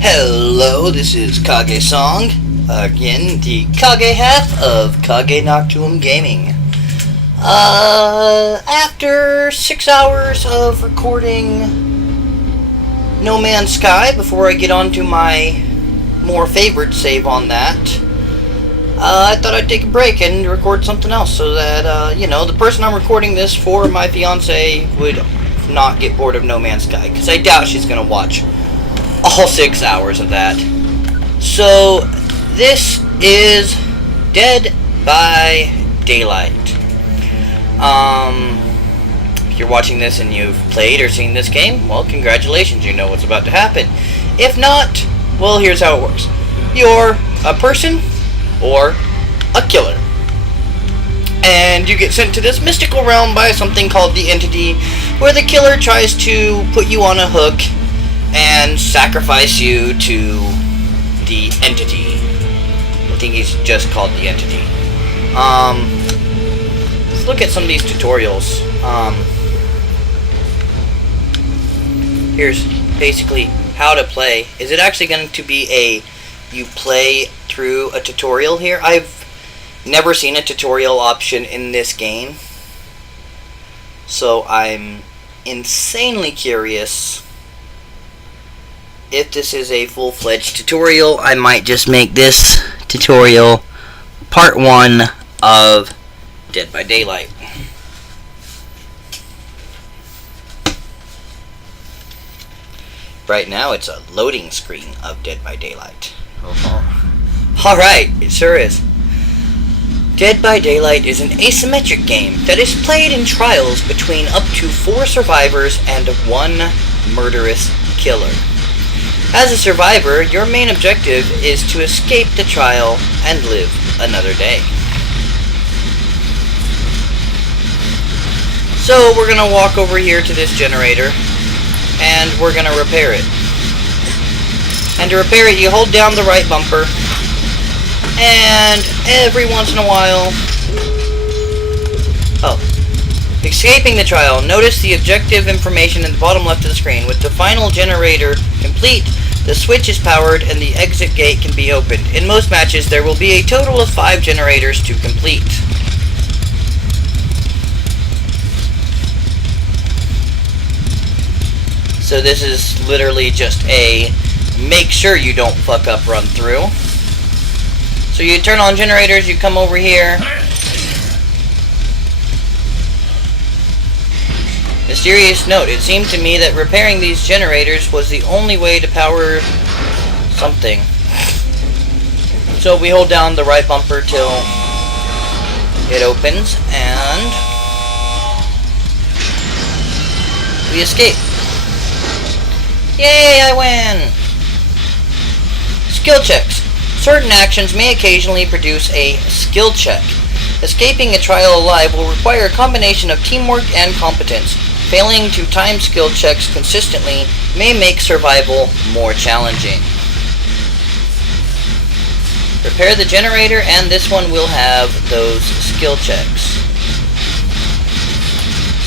Hello, this is Kage Song, again, the Kage half of KageNoctuumGaming. After 6 hours of recording No Man's Sky, before I get on to my more favorite save on that, I thought I'd take a break and record something else so that, the person I'm recording this for, my fiance, would not get bored of No Man's Sky, because I doubt she's going to watch all 6 hours of that. So, this is Dead by Daylight. If you're watching this and you've played or seen this game, well, congratulations, you know what's about to happen. If not, well, here's how it works. You're a person or a killer, and you get sent to this mystical realm by something called the Entity, where the killer tries to put you on a hook and sacrifice you to the Entity. I think he's just called the Entity. Let's look at some of these tutorials. Here's basically how to play. Is it actually going to be you play through a tutorial here? I've never seen a tutorial option in this game, so I'm insanely curious if this is a full-fledged tutorial. I might just make this tutorial part 1 of Dead by Daylight. Right now it's a loading screen of Dead by Daylight. Alright, it sure is. Dead by Daylight is an asymmetric game that is played in trials between up to 4 survivors and 1 murderous killer. As a survivor, your main objective is to escape the trial and live another day. So we're gonna walk over here to this generator, and we're gonna repair it. And to repair it, you hold down the right bumper, and every once in a while... Escaping the trial. Notice the objective information in the bottom left of the screen. With the final generator complete, the switch is powered and the exit gate can be opened. In most matches, there will be a total of 5 generators to complete. So this is literally just a make sure you don't fuck up run through. So you turn on generators, you come over here. Mysterious note, it seemed to me that repairing these generators was the only way to power something. So we hold down the right bumper till it opens, and we escape. Yay, I win! Skill checks. Certain actions may occasionally produce a skill check. Escaping a trial alive will require a combination of teamwork and competence. Failing to time skill checks consistently may make survival more challenging. Repair the generator, and this one will have those skill checks.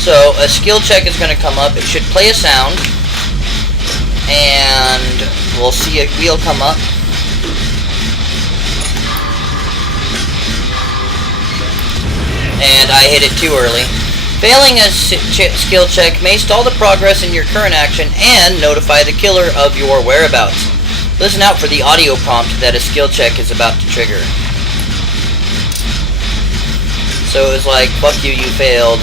So a skill check is going to come up. It should play a sound, and we'll see a wheel come up. And I hit it too early. Failing a skill check may stall the progress in your current action and notify the killer of your whereabouts. Listen out for the audio prompt that a skill check is about to trigger. So it's like, fuck you, you failed.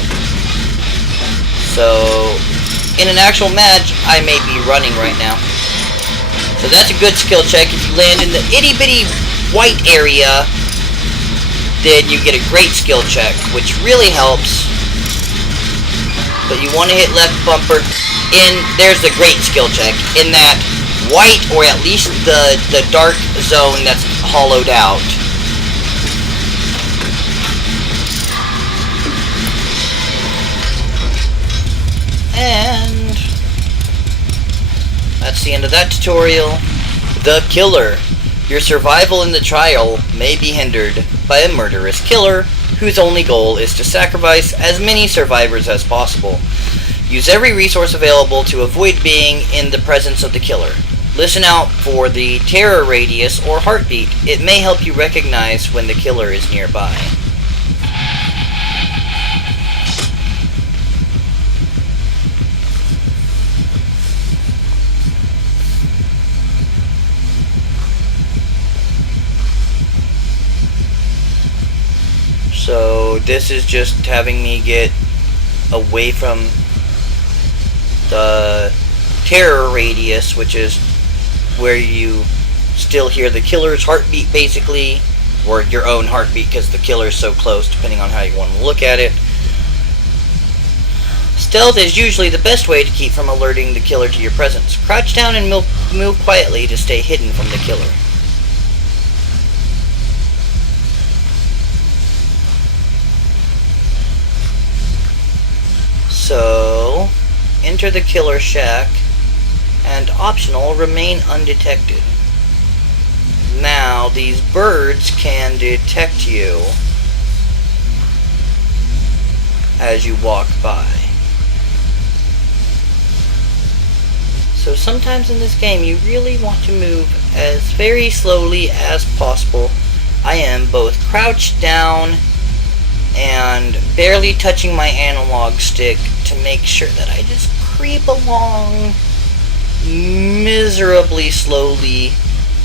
So, in an actual match, I may be running right now. So that's a good skill check. If you land in the itty-bitty white area, then you get a great skill check, which really helps. But you want to hit left bumper there's the great skill check, in that white, or at least the dark zone that's hollowed out. And that's the end of that tutorial. The killer. Your survival in the trial may be hindered by a murderous killer whose only goal is to sacrifice as many survivors as possible. Use every resource available to avoid being in the presence of the killer. Listen out for the terror radius or heartbeat. It may help you recognize when the killer is nearby. So this is just having me get away from the terror radius, which is where you still hear the killer's heartbeat, basically, or your own heartbeat, because the killer's so close, depending on how you want to look at it. Stealth is usually the best way to keep from alerting the killer to your presence. Crouch down and move quietly to stay hidden from the killer. So, enter the killer shack, and optional, remain undetected. Now, these birds can detect you as you walk by. So sometimes in this game, you really want to move as very slowly as possible. I am both crouched down and barely touching my analog stick to make sure that I just creep along miserably slowly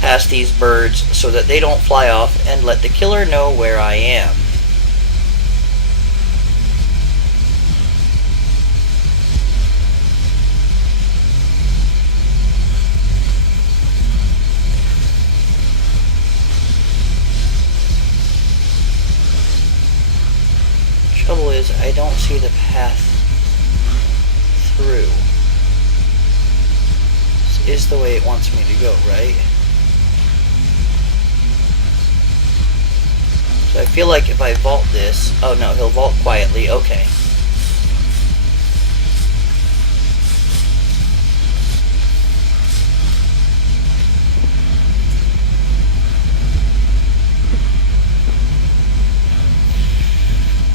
past these birds so that they don't fly off and let the killer know where I am. Trouble is, I don't see the path through. This is the way it wants me to go, right? So I feel like if I vault this... Oh no, he'll vault quietly, okay.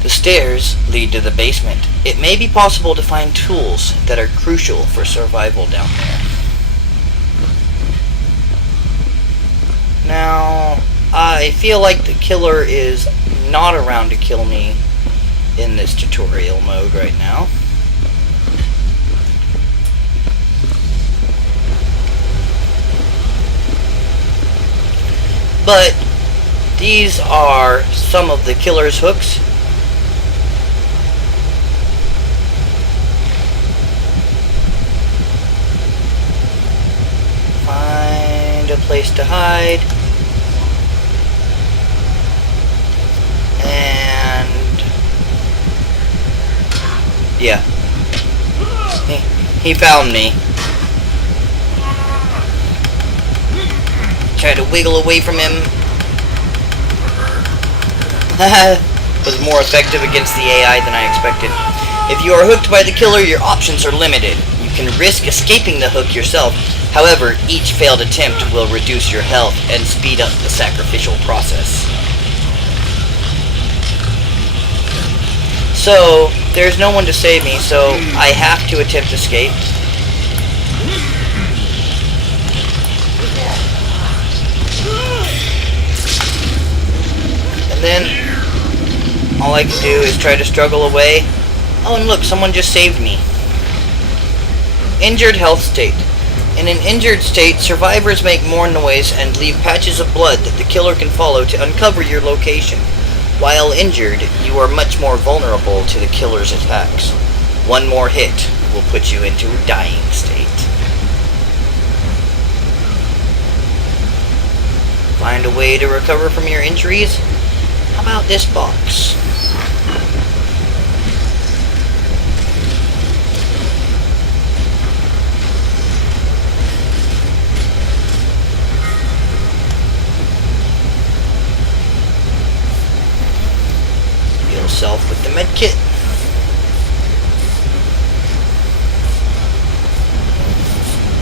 The stairs lead to the basement. It may be possible to find tools that are crucial for survival down there. Now, I feel like the killer is not around to kill me in this tutorial mode right now. But these are some of the killer's hooks. Find a place to hide. And yeah, he found me. Tried to wiggle away from him. Was more effective against the AI than I expected. If you are hooked by the killer, your options are limited. You can risk escaping the hook yourself. However, each failed attempt will reduce your health and speed up the sacrificial process. So, there's no one to save me, so I have to attempt escape. And then, all I can do is try to struggle away. Oh, and look, someone just saved me. Injured health state. In an injured state, survivors make more noise and leave patches of blood that the killer can follow to uncover your location. While injured, you are much more vulnerable to the killer's attacks. One more hit will put you into a dying state. Find a way to recover from your injuries? How about this box? Yourself with the med kit.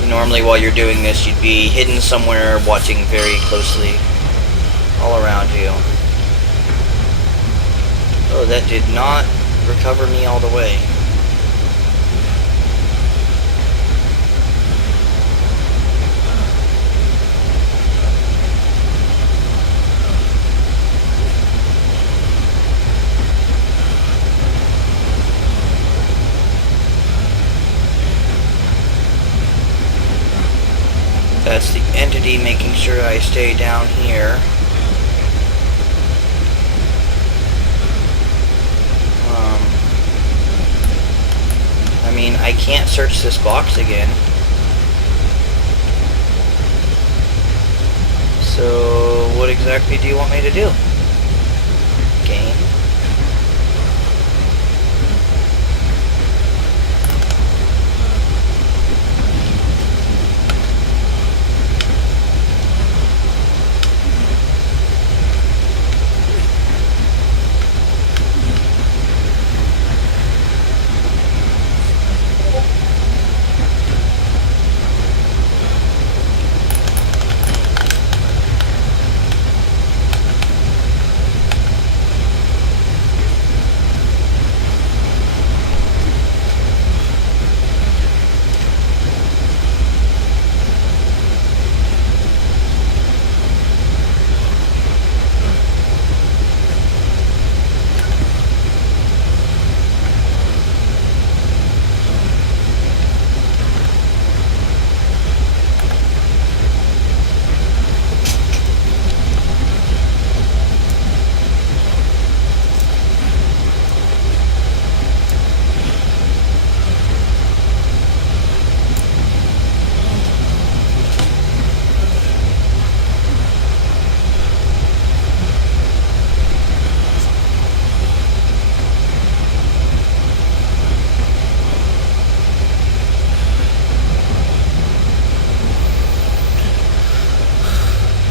Normally while you're doing this, you'd be hidden somewhere watching very closely all around you. Oh, that did not recover me all the way. That's the entity making sure I stay down here. I mean, I can't search this box again. So, what exactly do you want me to do? Game.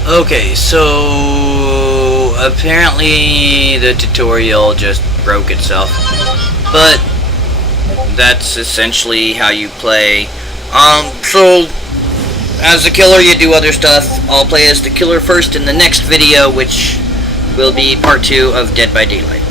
Okay, so apparently the tutorial just broke itself, but that's essentially how you play. So as the killer you do other stuff. I'll play as the killer first in the next video, which will be part 2 of Dead by Daylight.